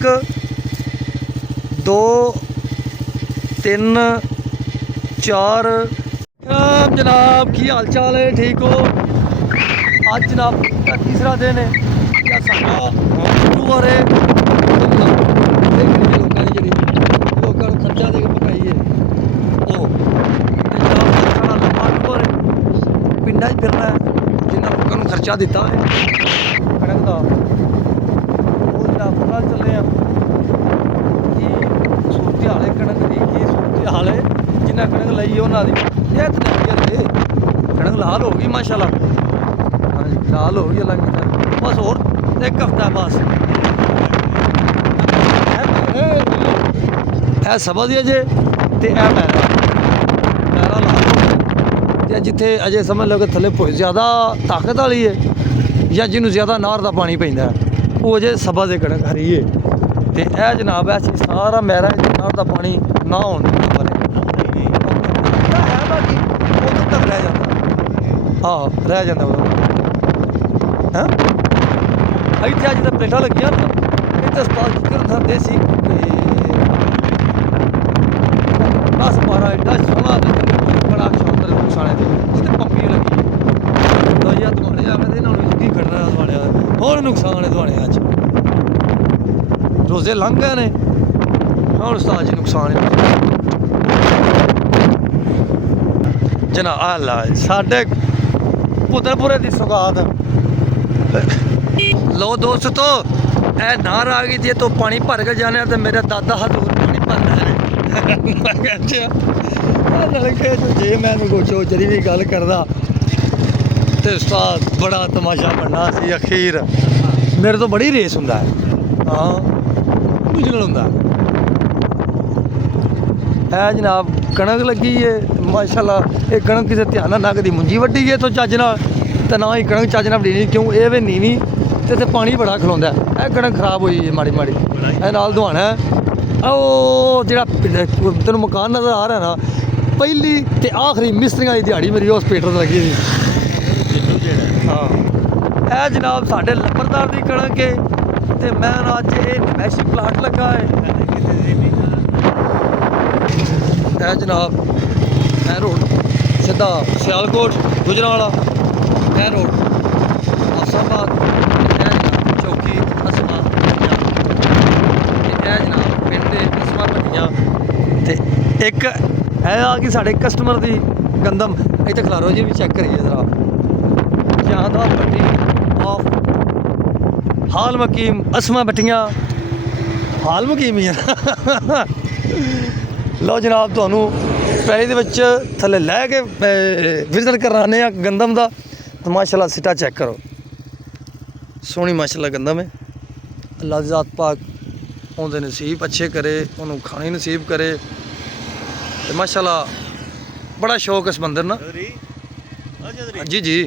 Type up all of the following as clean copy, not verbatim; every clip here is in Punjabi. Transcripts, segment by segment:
1 2 3 4 जनाब की हाल चाल है? ठीक हो? आज जनाब का तीसरा दिन है क्या साडा शुरू हो रहे लोगों को खर्चा दे के पकाई है पिंडा फिरना है जिन्हें लोगों को खर्चा दिता है कणक का वो जनाब पता चले कि सूरत हाल है कणक की सूरत हाल है जिन्हें कणक लाई उन्होंने ये कणक लाल हो गई माशाल्लाह। हाँ जी लाल हो गई अलग बस और एक हफ्ता बस है सबा दी अजे तो यह पैरा लाल हो गया जिथे अजे समझ लो कि थले भुज ज़्यादा ताकत वाली है या जिन्होंने ज़्यादा नार का पानी पैंदा वो अजे सबा दे कणक हरी है तो यह जनाब है सारा मैरा नार का पानी ना होने तक रह जाता हाँ रह जाता है इतने अज तो प्लेटा लगिया ना इतने उस्ताद था देसी 10-12 एडा सोहना बड़ा शानदार नुकसाने थे जितने पंपी लगी दवाइयां दवाने जाते इन्होंने की खड़ना दवाने और नुकसान है दवाने अच रोजे लंघ गए ने और उस्ताद जी नुकसान है जना आला साढ़े पुतरपुरे की सौगात लो दोस्तों ए नार आ गई थी तो पानी भर के जाने तो मेरा दादा हजूर पानी भरना है जे मैं चोचरी भी गल करदा तो उस्ताद बड़ा तमाशा बनना सी अखीर मेरे तो बड़ी रेस हुंदा है हाँ ओरिजिनल हुंदा है जनाब कणक लगी है माशाल्लाह ये कणक किसी ध्यान ना कदी मुंजी वड्डी है तो चज नाल ते ना ही कणक चज नाल वड्डी क्यों ये वे नीवी ते पानी बड़ा खलोंदा है कणक खराब हुई है माड़ी माड़ी ए नाल दुआना है ओ जिहड़ा तेन मकान नज़र आ रहा है ना पहली ते आखिरी मिस्त्रियां की दिहाड़ी मेरी उस पेटर लगी थी हाँ ए जनाब साढ़े लंबरदार की कणक है ते मैं अज ये नमैशी प्लाट लगा है जनाब ए रोड सीधा सियालकोट गुजरांवाला ए रोड आसाबाद चौकी असमा जनाब पिंड असमा भट्टियां ते एक है आ कि साढ़े कस्टमर की गंदम इतने खिलारो जी भी चेक करिए जरा जहादार भट्टी ऑफ हाल मकीम असमा भट्टियां हाल मकीम ही है लो जनाब तुहानू पैसे दे विच थले लैके विजिट कराने गंदम का तो माशाल्लाह सिटा चेक करो सोहनी माशाल्लाह गंदम है अल्लाह दी ज़ात पाक उनके नसीब अच्छे करे उन्होंने खाने नसीब करे तो माशाल्लाह बड़ा शौक इस बंदर ना जी जी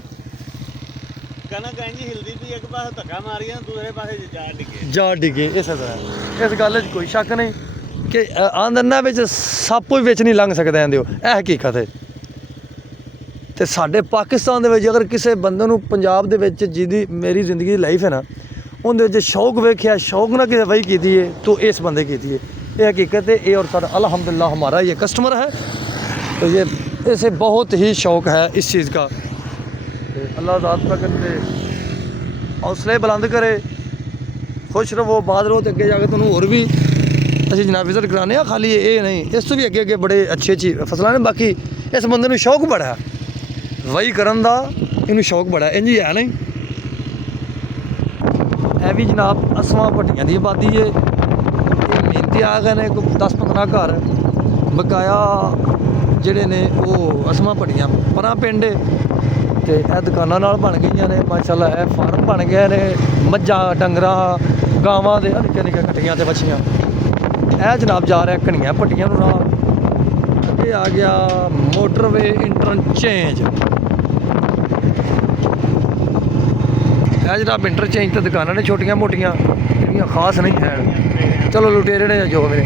जा डिगे इस तरह इस गल कोई शक नहीं कि आंदना सप भी बिच नहीं लंघ सकते आंदे यह हकीकत है तो साढ़े पाकिस्तान के अगर किसी बंदे नूं पंजाब दे विच जिहदी मेरी जिंदगी की लाइफ है ना उनके शौक वेख्या शौक ना कि वही की है तो इस बंदे की है ये हकीकत है ये और सारा अल्हम्दुलिल्लाह हमारा ये कस्टमर है तो ये इसे बहुत ही शौक है इस चीज़ का अल्लाह ज़ात पाक दे हौसले बुलंद करे खुश रहो बात रहो तो अगे जाके तुहानूं होर भी असीं जनाब विजिट कराने खाली ये नहीं इस तो भी अगे अगे बड़े अच्छी फसलां ने बाकी इस बंदे नूं शौक बड़ा है वही करन दा इनू शौक बड़ा इंज ही है नहीं है भी जनाब असमा भट्टियां की आबादी है मेहनती आ गए ने 10-15 घर बकाया जिहड़े ने वो असमा भट्टियां परां पिंड ते यह दुकानां नाल बन गई ने माशाल्लाह यह फार्म बन गए ने मझां डंगरां गावां दे निक्के निक्के कट्टियां ते बछियां यह जनाब जा रहा घनियां भट्टियां नूं नाल अगे आ गया मोटरवे इंटरचेंज है जनाब इंटरचेंज तो दुकाना ने छोटिया मोटिया खास नहीं है चलो लुटेरे ने जो मेरे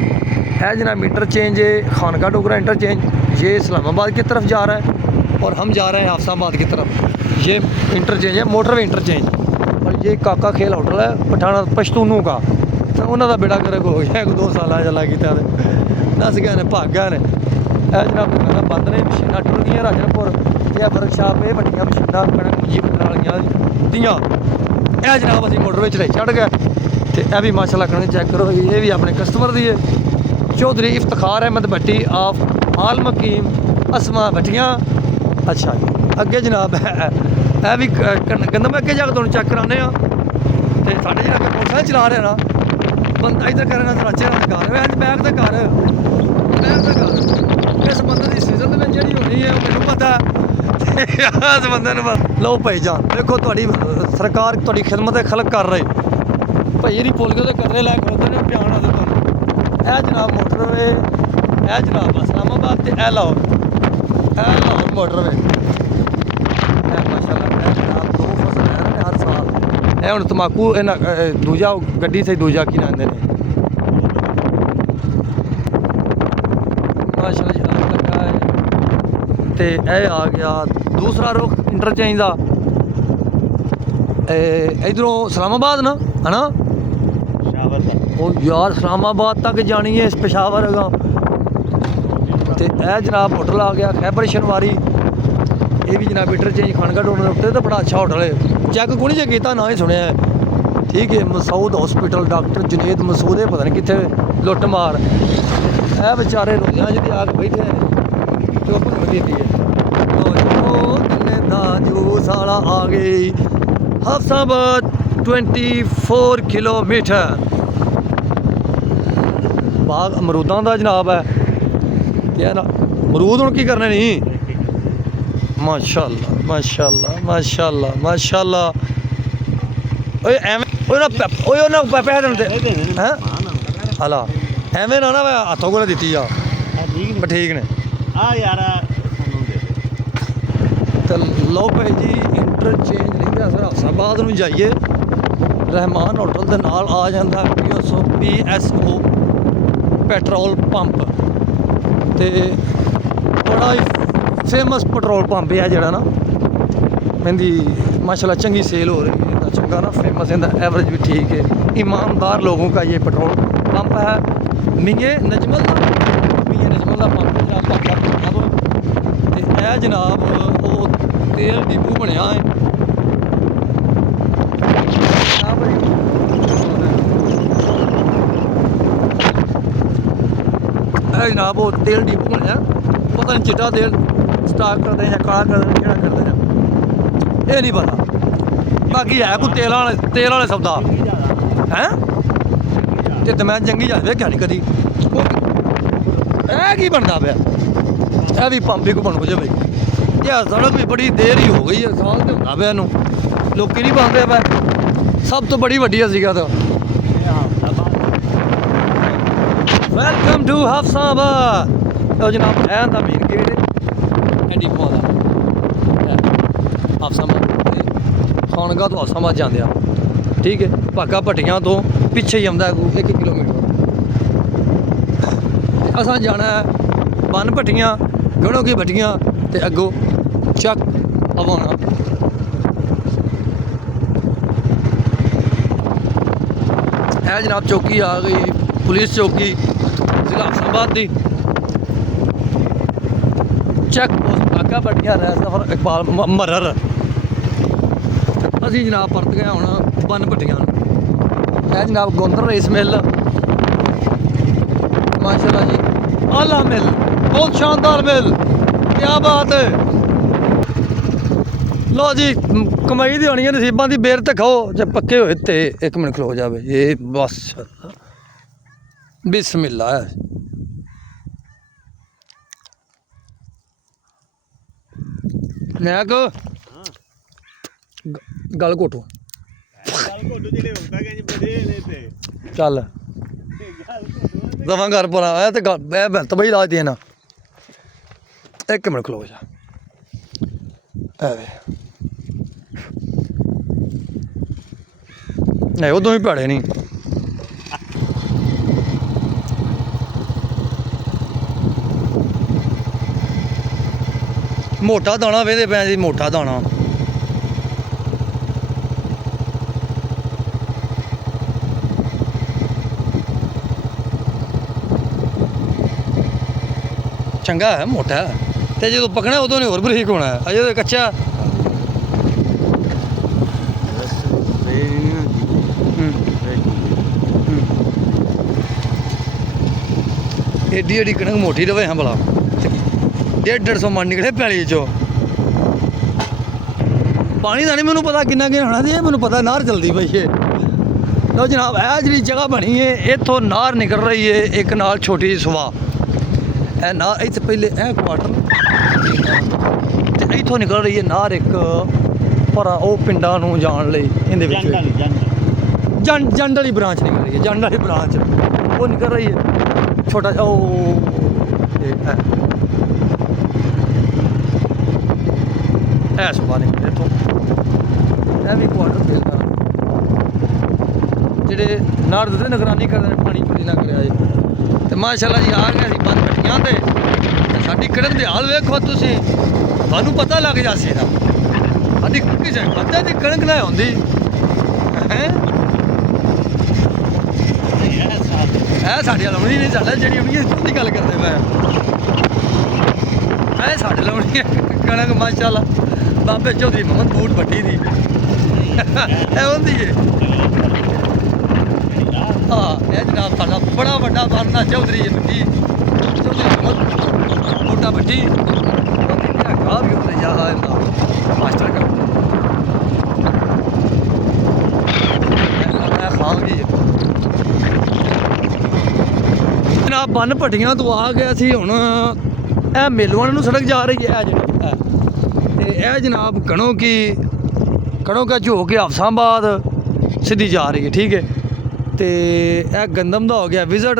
है जनाब इंटरचेंज खानका डोगरा इंटरचेंज ये इस्लामाबाद की तरफ जा रहा है और हम जा रहे हैं हाफसाबाद की तरफ ये इंटरचेंज है मोटरवे इंटरचेंज और ये काका खेल होटल है पठाना पश्तूनों का ਉਹਨਾਂ ਦਾ ਬੇੜਾ ਗਰਕ ਹੋ ਗਿਆ 1-2 ਸਾਲਾਂ ਚ ਲੱਗ ਕੀਤਾ ਤੇ ਦੱਸ ਗਏ ਨੇ ਭੱਗ ਗਏ ਨੇ। ਇਹ ਜਨਾਬ ਦੁਕਾਨਾਂ ਬੰਦ ਨੇ, ਮਸ਼ੀਨਾਂ ਟੁੱਟ ਗਈਆਂ ਰਾਜਨਪੁਰ ਤੇ ਇਹ ਵਰਕਸ਼ਾਪ ਇਹ ਵੱਡੀਆਂ ਮਸ਼ੀਨਾਂ ਕਣਕ ਮੰਜੀ ਬਦਲਣ ਵਾਲੀਆਂ ਦੀਆਂ। ਇਹ ਜਨਾਬ ਅਸੀਂ ਮੋਟਰ ਵਿੱਚ ਚੜ੍ਹਾਈ ਚੜ੍ਹ ਗਏ ਤੇ ਇਹ ਵੀ ਮਾਸ਼ਾਅੱਲਾ ਕਣਕ ਚੈੱਕ ਕਰੋ, ਇਹ ਵੀ ਆਪਣੇ ਕਸਟਮਰ ਦੀ ਹੈ। ਚੌਧਰੀ ਇਫਤਖਾਰ ਅਹਿਮਦ ਭੱਟੀ ਆਫ ਆਲ ਮਕੀਮ ਅਸਮਾ ਭੱਟੀਆਂ। ਅੱਛਾ ਜੀ ਅੱਗੇ ਜਨਾਬ ਇਹ ਵੀ ਗੰਦਮ ਅੱਗੇ ਜਾ ਕੇ ਤੁਹਾਨੂੰ ਚੈੱਕ ਕਰਾਉਂਦੇ ਆ। ਤੇ ਸਾਡੇ ਜਿਹੜਾ ਮੋਟਰਸਾਈਕਲ ਚਲਾ ਰਿਹਾ ਨਾ ਬੰਦਾ ਇੱਧਰ ਕਰੇ ਨਾ ਰਾਜੇ ਨਾਲ ਕਰ ਰਿਹਾ ਬੈਗ ਦਾ ਕਰ ਇਸ ਬੰਦੇ ਦੀ ਸੀਜ਼ਨ ਦੇ ਵਿੱਚ ਜਿਹੜੀ ਹੋਣੀ ਹੈ ਮੈਨੂੰ ਪਤਾ ਇਸ ਬੰਦੇ ਨੂੰ ਲਓ ਭਾਈ ਜਾਨ ਦੇਖੋ ਤੁਹਾਡੀ ਸਰਕਾਰ ਤੁਹਾਡੀ ਖਿਦਮਤ ਹੈ ਖਲਕ ਕਰ ਰਹੀ ਭਾਈ ਜਿਹੜੀ ਪੋਲੀਓ ਦੇ ਕਰਨੇ ਲੈ ਕੇ ਉਹਦੇ ਨੇ ਧਿਆਨ ਆ ਦਿੱਤਾ। ਇਹ ਜਨਾਬ ਮੋਟਰਵੇ, ਇਹ ਜਨਾਬ ਇਸਲਾਮਾਬਾਦ ਤੇ ਇਹ ਲਾਹੌਰ ਮੋਟਰਵੇ। ਇਹ ਮਾਸ਼ਾਅੱਲਾ ਇਹ ਜਨਾਬ 2 ਫਸਲ ਹੈ ਨਾ ਹਰ ਸਾਲ। ਇਹ ਹੁਣ ਤੰਬਾਕੂ ਇਹਨਾਂ ਦੂਜਾ ਗੱਡੀ ਸੇ ਦੂਜਾ ਕੀ ਨਾਂਦੇ ਨੇ ਮਾਸ਼ਾਅੱਲਾ ਜੀ ਲੱਗਾ ਹੈ। ਤੇ ਇਹ ਆ ਗਿਆ ਦੂਸਰਾ ਰੁਖ ਇੰਟਰਚੇਂਜ ਦਾ ਇਧਰੋਂ ਇਸਲਾਮਾਬਾਦ ਨਾ ਹੈ ਨਾ ਉਹ ਯਾਰ ਇਸਲਾਮਾਬਾਦ ਤੱਕ ਜਾਣੀ ਹੈ ਪਸ਼ਾਵਰ ਹੈਗਾ। ਤੇ ਇਹ ਜਨਾਬ ਹੋਟਲ ਆ ਗਿਆ ਖੈਬਰ ਸ਼ਨਵਾਰੀ, ਇਹ ਵੀ ਜਨਾਬ ਇੰਟਰਚੇਂਜ ਖਾਨਗੜ ਰੋਡ ਦੇ ਉੱਤੇ। ਤਾਂ ਬੜਾ ਅੱਛਾ ਹੋਟਲ ਹੈ, ਚੈੱਕ ਕੋਈ ਨਹੀਂ ਜੇ ਕੀਤਾ ਨਾ ਹੀ ਸੁਣਿਆ ਠੀਕ ਹੈ। ਮਸੂਦ ਹਸਪੀਟਲ ਡਾਕਟਰ ਜੁਨੇਦ ਮਸੂਦ ਇਹ ਪਤਾ ਨਹੀਂ ਕਿੱਥੇ ਲੁੱਟ ਮਾਰ। ਇਹ ਵਿਚਾਰੇ ਰੋਜ਼ਾਂ ਜਿਹਦੇ ਆ ਕੇ ਬੈਠੇ ਨੇ ਚੁੱਪ ਕਰ ਦਿੱਤੀ ਹੈ। ਉਹ ਕਿੰਨੇ ਦਾ ਜੂਸ ਵਾਲਾ ਆ ਗਈ ਹਫਸਾਬਾਦ 24 ਕਿਲੋਮੀਟਰ। ਬਾਗ ਅਮਰੂਦਾਂ ਦਾ ਜਨਾਬ ਹੈ ਕਿਹਾ ਨਾ ਅਮਰੂਦ ਹੁਣ ਕੀ ਕਰਨੇ ਨਹੀਂ ਮਾਸ਼ਾਅੱਲਾ ਮਾਸ਼ਾਅੱਲਾ ਮਾਸ਼ਾਅੱਲਾ ਮਾਸ਼ਾਅੱਲਾ। ਓਏ ਐਵੇਂ ਉਹਨਾਂ ਪੈਸੇ ਦਿੰਦੇ ਹੈਂ ਹਲਾ ਐਵੇਂ ਨਾ ਹੱਥੋਂ ਕੋਲ ਦਿੱਤੀ ਆ ਠੀਕ ਨੇ ਆ ਯਾਰ ਤੇ ਲਓ ਭਾਈ ਜੀ ਇੰਟਰਚੇਂਜ ਰਹਿੰਦਾ ਸਰ ਹਫਸਾਬਾਦ ਨੂੰ ਜਾਈਏ ਰਹਿਮਾਨ ਹੋਟਲ ਦੇ ਨਾਲ ਆ ਜਾਂਦਾ PSO ਪੈਟਰੋਲ ਪੰਪ ਤੇ ਬੜਾ ਹੀ ਫੇਮਸ ਪੈਟਰੋਲ ਪੰਪ ਹੈ ਜਿਹੜਾ ਨਾ ਇਹਦੀ माशाल्लाह चंगी सेल हो रही है, चंगा ना फेमस है, एवरेज भी ठीक है। ईमानदार लोगों का ये पेट्रोल पंप है। मियां नजमल का पंप जनाब जनाब वो तेल डिपू बनया है जनाब वो तेल डिपू बनया, पता नहीं चिट्टा तेल स्टाक करते हैं या काला करते हैं करते हैं ये नहीं पता। बाकी है कोई तेल वाले सौदा है तो मैं जंगी जा वेख्या नहीं कदी की बनता पाया। यह भी पंप ही बन जाए भाई, यह सड़क भी बड़ी देर ही हो गई है, साल तो होता पाया लोग नहीं बनते पाए। सब तो बड़ी वड्डी सीगा तो वेलकम टू हफसाबाद। तो जनाब है मेन गेट डिपो का हफसाबाद खानगा तो हफसाबाद जाते हैं ठीक है। भागा भट्टियां तो पिछे ही आता 1 किलोमीटर। असा जाना है बन भट्टियां गणों की भट्टियां ते अगों चक अवाना। है जनाब चौकी आ गई, पुलिस चौकी जिला हफसाबाद की चेक पोस्ट भागा भट्टियां रह सफर इकबाल मरर। असी जनाब परत गए हूँ बन भट्टियां। है जनाब गोंदर रेस मिल माशाल्लाह जी, आला मिल, बहुत शानदार मिल, क्या बात है। लो जी कमाई दी होनी है, नसीबां दी बेर ते खाओ जब पक्के होए ते 1 मिनट खलो जाए ये बस बिस्मिल्लाह है। मैं गल घोटो चल दफा कर परा है तो बेहतर बही ला देना। 1 मिनट खलो जा नहीं उदों ही भैड़े नहीं। मोटा दाना वेंदे पै जी, मोटा दाना ਚੰਗਾ ਹੈ, ਮੋਟਾ ਹੈ, ਤੇ ਜਦੋਂ ਪਕਣਾ ਉਦੋਂ ਨਹੀਂ ਹੋਰ ਬਰੀਕ ਹੋਣਾ ਹੈ। ਅਜੇ ਤਾਂ ਕੱਚਾ। ਏਡੀ ਏਡੀ ਕਣਕ ਮੋਟੀ ਰਵੇ ਹਾਂ ਭਲਾ, 150 ਮਣ ਨਿਕਲੇ ਪੈਲੀ ਚੋਂ। ਪਾਣੀ ਦਾ ਨਹੀਂ ਮੈਨੂੰ ਪਤਾ ਕਿੰਨਾ ਕਿੰਨਾ ਹੋਣਾ ਸੀ, ਇਹ ਮੈਨੂੰ ਪਤਾ ਨਾਰ ਚਲਦੀ ਪਈ ਹੈ। ਲਓ ਜਨਾਬ, ਇਹ ਜਿਹੜੀ ਜਗ੍ਹਾ ਬਣੀ ਹੈ ਇੱਥੋਂ ਨਾਰ ਨਿਕਲ ਰਹੀ ਹੈ, ਇੱਕ ਨਾਲ ਛੋਟੀ ਜਿਹੀ ਸੁਆ। ਇਹ ਨਾਰ ਇੱਥੇ ਪਹਿਲੇ ਇਹ ਕੁਆਟਰ ਤੇ ਇੱਥੋਂ ਨਿਕਲ ਰਹੀ ਹੈ ਨਾਰ ਇੱਕ ਪਰ ਉਹ ਪਿੰਡਾਂ ਨੂੰ ਜਾਣ ਲਈ। ਇਹਦੇ ਵਿੱਚ ਜੰਡ ਵਾਲੀ ਬ੍ਰਾਂਚ ਨਿਕਲ ਰਹੀ ਹੈ, ਜੰਡ ਵਾਲੀ ਬ੍ਰਾਂਚ ਉਹ ਨਿਕਲ ਰਹੀ ਹੈ ਛੋਟਾ ਜਿਹਾ। ਉਹ ਇਹ ਸੁਆ ਨਿਕਲ ਇੱਥੋਂ। ਇਹ ਵੀ ਕੁਆਟਰ ਫੇਲ ਕਰ ਜਿਹੜੇ ਨਾਰ ਦੇ ਨਿਗਰਾਨੀ ਕਰਦੇ ਨੇ, ਪਾਣੀ ਪੂਰੀ ਨਾ ਕਰਿਆ ਜੇ। ਤੇ ਮਾਸ਼ਾਅੱਲਾ ਜੀ ਆ ਗਏ ਅਸੀਂ ਬੰਦ ਭੱਟੀਆਂ ਤੇ ਸਾਡੀ ਕਣਕ ਦੇ ਹਾਲ ਵੇਖੋ ਤੁਸੀਂ, ਤੁਹਾਨੂੰ ਪਤਾ ਲੱਗ ਜਾਸੀ ਦਾ ਸਾਡੀ ਕਿਸੇ ਪਤਾ ਦੀ ਕਣਕ ਨਾ ਹੁੰਦੀ ਹੈ। ਇਹ ਸਾਡੇ ਲਾਉਣੀ ਨਹੀਂ, ਸਾਡਾ ਜਿਹੜੀ ਹੋਣੀ ਦੀ ਗੱਲ ਕਰਦੇ ਮੈਂ। ਇਹ ਸਾਡੇ ਲਾਉਣੀ ਹੈ ਕਣਕ ਮਾਸ਼ਾਅੱਲਾ ਬਾਬੇ ਚੌਧਰੀ ਮੁਹੰਮਦ ਬੂਟ ਭੱਟੀ ਦੀ ਇਹ ਹੁੰਦੀ ਹੈ। ਹਾਂ ਇਹ ਜਨਾਬ ਸਾਡਾ ਬੜਾ ਵੱਡਾ ਬਾਨਾ ਚੌਧਰੀ ਹੈ ਭੱਟੀ, ਚੌਧਰੀ ਮੁਹੰਮਦ ਬੂਟਾ ਭੱਟੀ ਕਾ ਵੀ ਉਹਨੇ ਜਾ ਮਾਸਟਰ ਕਰ ਖਾਲ ਗਈ ਜਨਾਬ। ਬੰਨ ਭੱਟੀਆਂ ਤੋਂ ਆ ਗਿਆ ਸੀ ਹੁਣ ਇਹ ਮੇਲਵਾਨ ਨੂੰ ਸੜਕ ਜਾ ਰਹੀ ਹੈ। ਇਹ ਜਿਹੜੀ ਤੇ ਇਹ ਜਨਾਬ ਕਣੋਂ ਕਾ ਝੋ ਕੇ ਹਫਸਾਬਾਦ ਸਿੱਧੀ ਜਾ ਰਹੀ ਹੈ, ਠੀਕ ਹੈ। ਤੇ ਇਹ ਗੰਦਮ ਦਾ ਹੋ ਗਿਆ ਵਿਜ਼ਿਟ,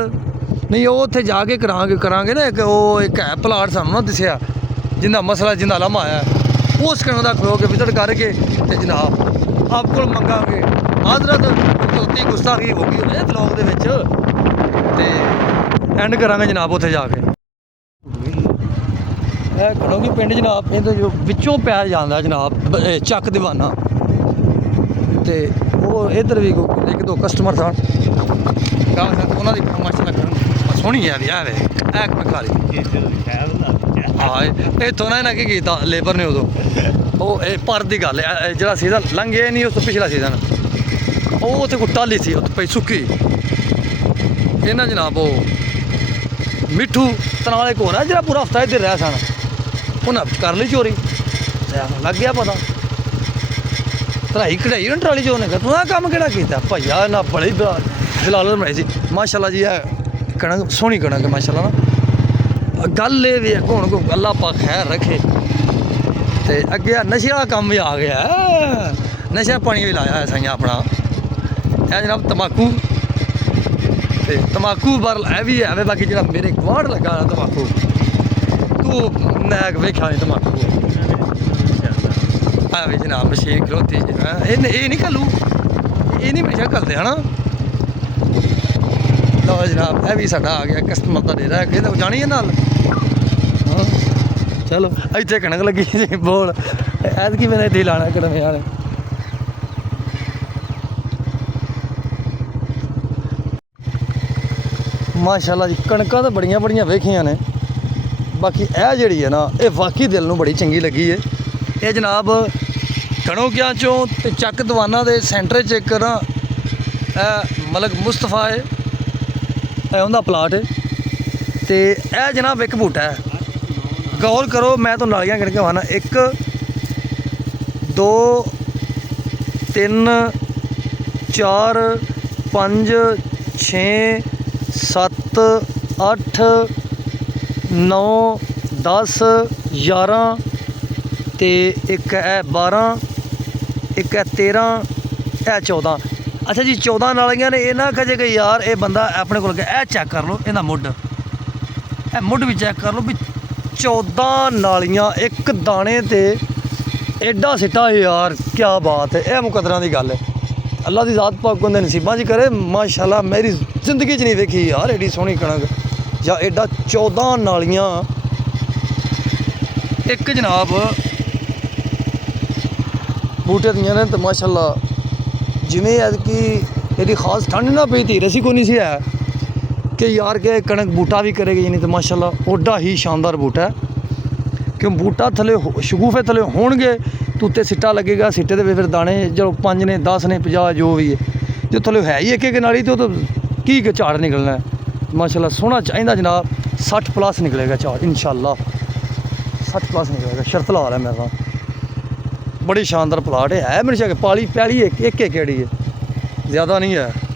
ਨਹੀਂ ਉਹ ਉੱਥੇ ਜਾ ਕੇ ਕਰਾਂਗੇ ਨਾ। ਇੱਕ ਹੈ ਪਲਾਟ ਸਾਨੂੰ ਨਾ ਦਿਸਿਆ ਜਿੰਦਾ ਮਸਲਾ ਜਿੰਦਾ ਲਾਮਾ ਆਇਆ, ਉਸ ਕਣੋਂ ਦਾ ਖਲੋ ਕੇ ਵਿਜ਼ਿਟ ਕਰਕੇ ਤੇ ਜਨਾਬ ਆਪ ਕੋਲ ਮੰਗਾਂਗੇ ਹਾਜ਼ਰਤ ਧੋਤੀ ਗੁਸਤਾਖੀ ਹੋ ਗਈ ਹੋਵੇ ਬਲੌਗ ਦੇ ਵਿੱਚ ਤੇ ਐਂਡ ਕਰਾਂਗੇ ਜਨਾਬ ਉੱਥੇ ਜਾ ਕੇ। ਇਹ ਕਣੋਂ ਪਿੰਡ ਜਨਾਬ, ਇਹਦੇ ਜੋ ਵਿੱਚੋਂ ਪੈ ਜਾਂਦਾ ਜਨਾਬ ਚੱਕ ਦੀਵਾਨਾ। ਤੇ ਉਹ ਇੱਧਰ ਵੀ ਇੱਕ ਦੋ ਕਸਟਮਰ ਸਨ, ਉਹਨਾਂ ਦੀ ਫਰਮਾਇਸ਼ ਲੱਗਣ ਸੋਹਣੀ ਹੈ ਯਾਰ। ਇਹ ਮਖਾਲੀ ਹਾਂ ਇੱਥੋਂ ਨਾ ਇਹਨਾਂ ਕੀ ਕੀਤਾ ਲੇਬਰ ਨੇ ਉਦੋਂ, ਉਹ ਇਹ ਪਰ ਦੀ ਗੱਲ ਹੈ ਜਿਹੜਾ ਸੀਜ਼ਨ ਲੰਘ ਗਿਆ ਨਹੀਂ ਉਸ ਤੋਂ ਪਿਛਲਾ ਸੀਜ਼ਨ, ਉਹ ਉੱਥੇ ਕੋਈ ਟਾਹਲੀ ਸੀ ਉੱਥੇ ਪਈ ਸੁੱਕੀ। ਇਹਨਾਂ ਜਨਾਬ ਉਹ ਮਿੱਠੂ ਤਨਾਲੇ ਕੋਲ ਆ ਜਿਹੜਾ ਪੂਰਾ ਹਫਤਾ ਇੱਧਰ ਰਿਹਾ ਸਨ, ਉਹਨਾਂ ਕਰ ਲਈ ਚੋਰੀ। ਲੱਗ ਗਿਆ ਪਤਾ ਕਢਾਈ ਨਾ ਟਰਾਲੀ ਚੋਂ ਨੇ ਤੂੰ ਆਹ ਕੰਮ ਕਿਹੜਾ ਕੀਤਾ ਭਈਆ। ਇਹਨਾਂ ਬੜੀ ਜਲਾਲਤ ਬਣਾਈ ਸੀ ਮਾਸ਼ਾਅੱਲਾ ਜੀ। ਇਹ ਕਣਕ ਸੋਹਣੀ ਕਣਕ ਮਾਸ਼ਾਅੱਲਾ ਨਾ। ਗੱਲ ਇਹ ਵੀ ਹੁਣ ਕੋ ਅੱਲਾ ਪਾ ਖੈਰ ਰੱਖੇ ਤੇ ਅੱਗੇ ਨਸ਼ੇ ਵਾਲਾ ਕੰਮ ਵੀ ਆ ਗਿਆ, ਨਸ਼ਾ ਪਾਣੀ ਵੀ ਲਾਇਆ ਸਾਈਆਂ ਆਪਣਾ। ਇਹ ਜਨਾਬ ਤੰਬਾਕੂ ਤੇ ਤੰਬਾਕੂ ਪਰ ਇਹ ਵੀ ਹੈ। ਬਾਕੀ ਜਿਹੜਾ ਮੇਰੇ ਗਵਾਂਢ ਲੱਗਾ ਤੰਬਾਕੂ ਤੂੰ ਨੈਕ ਵੇਖਿਆ ਨਹੀਂ ਤੰਬਾਕੂ ਆ ਵੀ ਜਨਾਬ ਮਸ਼ੀਨ ਖਲੋਤੀ ਇਹ ਨਹੀਂ ਘੱਲੂ, ਇਹ ਨਹੀਂ ਹਮੇਸ਼ਾ ਘੱਲਦੇ ਹਨਾ। ਲਓ ਜਨਾਬ ਇਹ ਵੀ ਸਾਡਾ ਆ ਗਿਆ ਕਸਟਮਰ ਦਾ ਡੇਰਾ, ਕਹਿੰਦਾ ਜਾਣੀ ਇਹ ਨਾਲ। ਹਾਂ ਚਲੋ ਇੱਥੇ ਕਣਕ ਲੱਗੀ ਜੀ ਬੋਲ ਐਤਕੀ ਮੈਨੇ ਇੱਥੇ ਲਾਣਾ ਕੜਮੇ ਵਾਲੇ। ਮਾਸ਼ਾਅੱਲਾ ਜੀ ਕਣਕਾਂ ਤਾਂ ਬੜੀਆਂ ਵੇਖੀਆਂ ਨੇ, ਬਾਕੀ ਇਹ ਜਿਹੜੀ ਹੈ ਨਾ ਇਹ ਵਾਕਈ ਦਿਲ ਨੂੰ ਬੜੀ ਚੰਗੀ ਲੱਗੀ ਹੈ। ਇਹ ਜਨਾਬ ਕਣੋਕਿਆਂ ਚੋਂ ਤੇ ਚੱਕ ਦੀਵਾਨਾ ਦੇ ਸੈਂਟਰ 'ਚ ਇੱਕ ਨਾ ਇਹ ਮਲਕ ਮੁਸਤਫਾ ਹੈ, ਇਹ ਉਹਦਾ ਪਲਾਟ ਹੈ। ਤੇ ਇਹ ਜਨਾਬ ਇੱਕ ਬੂਟਾ ਹੈ, ਗੌਰ ਕਰੋ ਮੈਂ ਤੁਹਾਨੂੰ ਨਾਲੀਆਂ ਗਿਣ ਕੇ ਵਾਣਾ 1 2 3 4 5 6 7 8 9 10 11 ਤੇ ਇੱਕ ਹੈ 12 ਇੱਕ ਹੈ 13 ਇਹ 14। ਅੱਛਾ ਜੀ 14 ਨਾਲੀਆਂ ਨੇ। ਇਹ ਨਾ ਕਹੇ ਕਿ ਯਾਰ ਇਹ ਬੰਦਾ ਆਪਣੇ ਕੋਲ ਇਹ ਚੈੱਕ ਕਰ ਲਓ ਇਹਦਾ ਮੁੱਢ, ਇਹ ਮੁੱਢ ਵੀ ਚੈੱਕ ਕਰ ਲਓ ਵੀ 14 ਨਾਲੀਆਂ ਇੱਕ ਦਾਣੇ ਤੇ ਐਡਾ ਸਿੱਟਾ ਯਾਰ ਕਿਆ ਬਾਤ ਹੈ। ਇਹ ਮੁਕੱਦਰਾਂ ਦੀ ਗੱਲ ਹੈ, ਅੱਲਾ ਦੀ ਜ਼ਾਤ ਪਾਕ ਉਹਦੇ ਨਸੀਬਾਂ 'ਚ ਕਰੇ। ਮਾਸ਼ਾਅੱਲਾ ਮੇਰੀ ਜ਼ਿੰਦਗੀ 'ਚ ਨਹੀਂ ਵੇਖੀ ਯਾਰ ਐਡੀ ਸੋਹਣੀ ਕਣਕ ਜਾਂ ਐਡਾ 14 ਨਾਲੀਆਂ ਇੱਕ ਜਨਾਬ ਬੂਟੇ ਦੀਆਂ ਨੇ। ਤੇ ਮਾਸ਼ਾਅੱਲਾ ਜਿਵੇਂ ਐਤਕੀ ਇਹਦੀ ਖਾਸ ਠੰਡ ਨਾ ਪਈ ਤੀ ਰਸੀ ਕੋਈ ਨਹੀਂ ਸੀ ਹੈ कि यार के कणक बूटा भी करेगी यानी तो माशाल्लाह ओडा ही शानदार बूटा है क्यों बूटा थले शगूफे थले होणगे तो उत्ते सिट्टा लगेगा सिट्टे दे फिर दाने जो 5 ने 10 ने 50 जो भी है जो थले है ही एक एक नाली तो की के झाड़ निकलना है माशाल्लाह सोहना चाहिए जनाब 60 प्लस निकलेगा झाड़ इंशाल्लाह 60 प्लस निकलेगा शर्त ला रहा मेरे साथ बड़ी शानदार प्लाट है मेरे शायद पाली पैली एक केड़ी है ज़्यादा नहीं है।